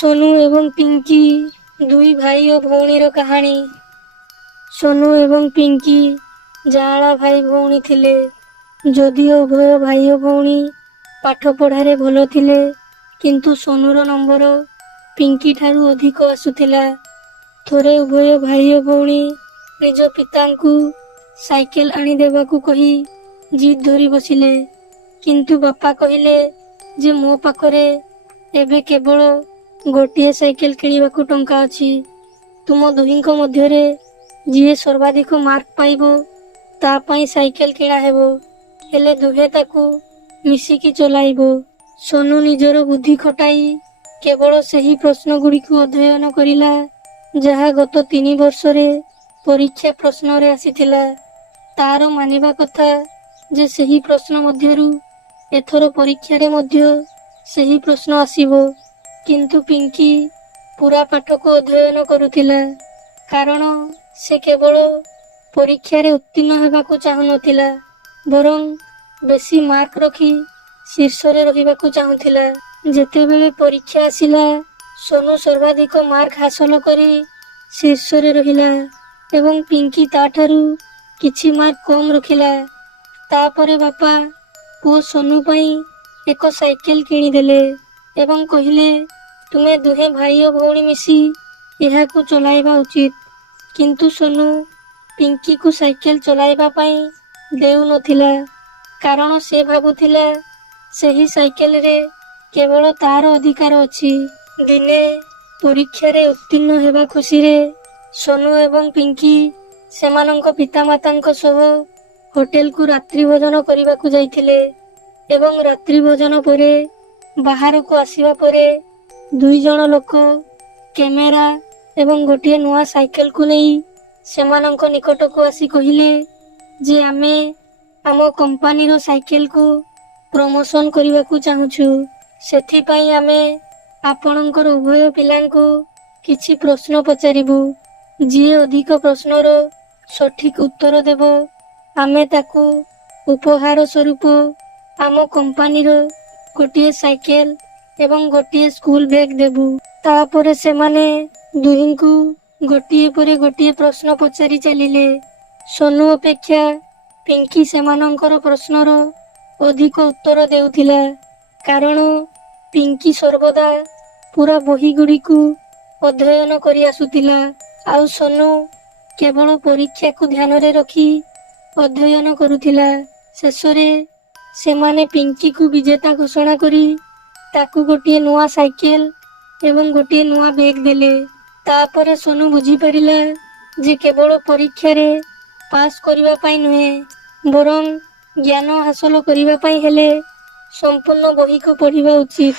सोनू एवं पिंकी दुई भाई और भौणीर कहानी। सोनू एवं पिंकी जाआला भाई भौणी थिले। जदिओ उभय भाई और भौणी पाठ पढ़ारे भल थिले, किंतु सोनूर नंबर पिंकी ठारू अधिक आसुथिला। थोरे उभय भाई और भौणी निज पितांकु साइकेल आनी देबाकू कही जिद धरी बसिले, किंतु बापा कहिले जे मो पाखरे एबे केवल गोटे साइकेल किणवाकू टंका अछि। तुम दुहींको मध्यरे जीए सर्वाधिक मार्क पाइबो ता पई साइकेल किणा हेबो, हेले दुहे ताकू मिसिकी चलाइबो। सोनू निजर बुद्धि खटाई केवल सही प्रश्न गुड़िक अध्ययन करिला जहा गत 3 वर्षरे परीक्षा प्रश्न रे आसीथिला। तार मानिबा कथा जे सही प्रश्न मध्यरु एथर परीक्षा रे मध्य सही प्रश्न आसीबो, किंतु पिंकी पूरा पाठ को अध्ययन करुथिला, कारण से केवल परीक्षा रे उत्तीर्ण हेबाकू चाहू नथिला, बरं बेसी मार्क रखी शीर्ष रे रहिबाकू चाहूथिला। जेतेबेले परीक्षा आसिला, सोनू सर्वाधिक मार्क हासिल करी शीर्ष रे रहिला एवं पिंकी ताठारू किछि मार्क कम रखिला। तापरे बापा पुओ सोनू पई एक साइकेल किणीदेले एवं कहिले तुमे दुहे भाई और भौणी मिसी एहाकू चलाइबा उचित। किंतु सोनू पिंकी को साइकेल चलाइबा पई देउ नथिला, कारण से भाबुथिला सही साइकेल रे केवल तार अधिकार अछि। दिने परीक्षा रे उत्तीर्ण हेबा खुशी रे सोनू एवं पिंकी सेमानंक पितामातांक सह होटेल को रात्रि भोजन करबाकू जाइथिले एवं रात्रि भोजन परे बाहर को आसीबा परे दुई जण लोक कैमेरा एवं गोटे नुआ साइकेल को नहीं सेमानंक निकट को आसी कहिले जे आमे आम कंपनी रो साइकेल को प्रमोशन करबाकू चाहूछु, सेथि पई आमे आपणकर उभय पिलांको किछि प्रश्न पचारिबु। जी अधिक प्रश्नर सठिक उत्तर देव आमे ताकू उपहार स्वरूप आम कंपनी रो गोटे साइकेल एवं गोटे स्कूल बैग देबु। तापरे सेमाने दुहींकू गोटिए परे गोटिए प्रश्न पचारि चलिले। सोनू अपेक्षा पिंकी सेमानंकर प्रश्नर अधिक उत्तर देउथिला, कारण पिंकी सर्वदा पूरा बही गुड़िकू अध्ययन करी आसुथिला, आउ सोनू केवल परीक्षा को ध्यान रे रखी अध्ययन करुथिला। शेषरे सेमाने पिंकी को विजेता घोषणा करी ताकू गोटे नुआ साइकेल एवं गोटे नुआ बैग देले। तापरे सोनू बुझी परिला जे केवल परीक्षा रे पास करिबा पई नुहे, बरं ज्ञान हासिल करिबा पई हेले संपूर्ण बही को पढ़िबा उचित।